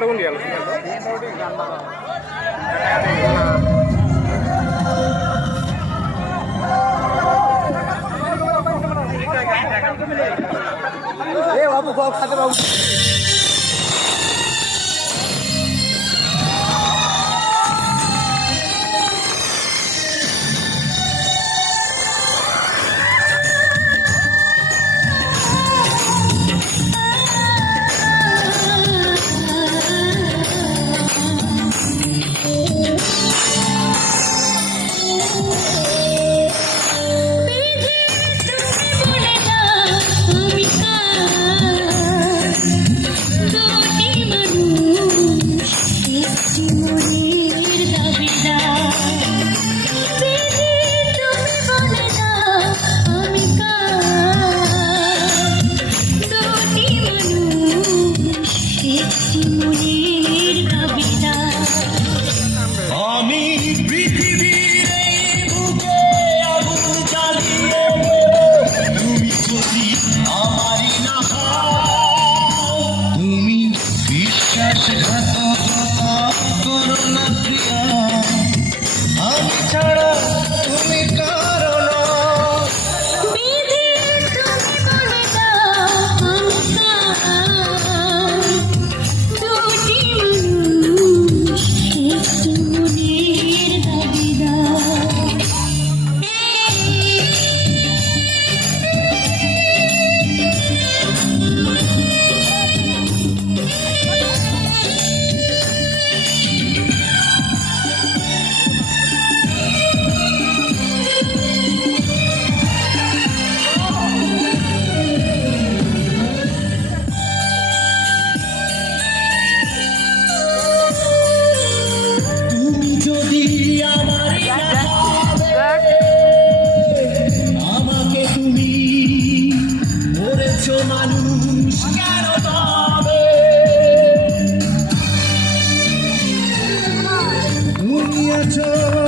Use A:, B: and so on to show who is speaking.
A: গানটা কোন গেল
B: এ বাবু খাতে বাবু।
C: முனி তুমি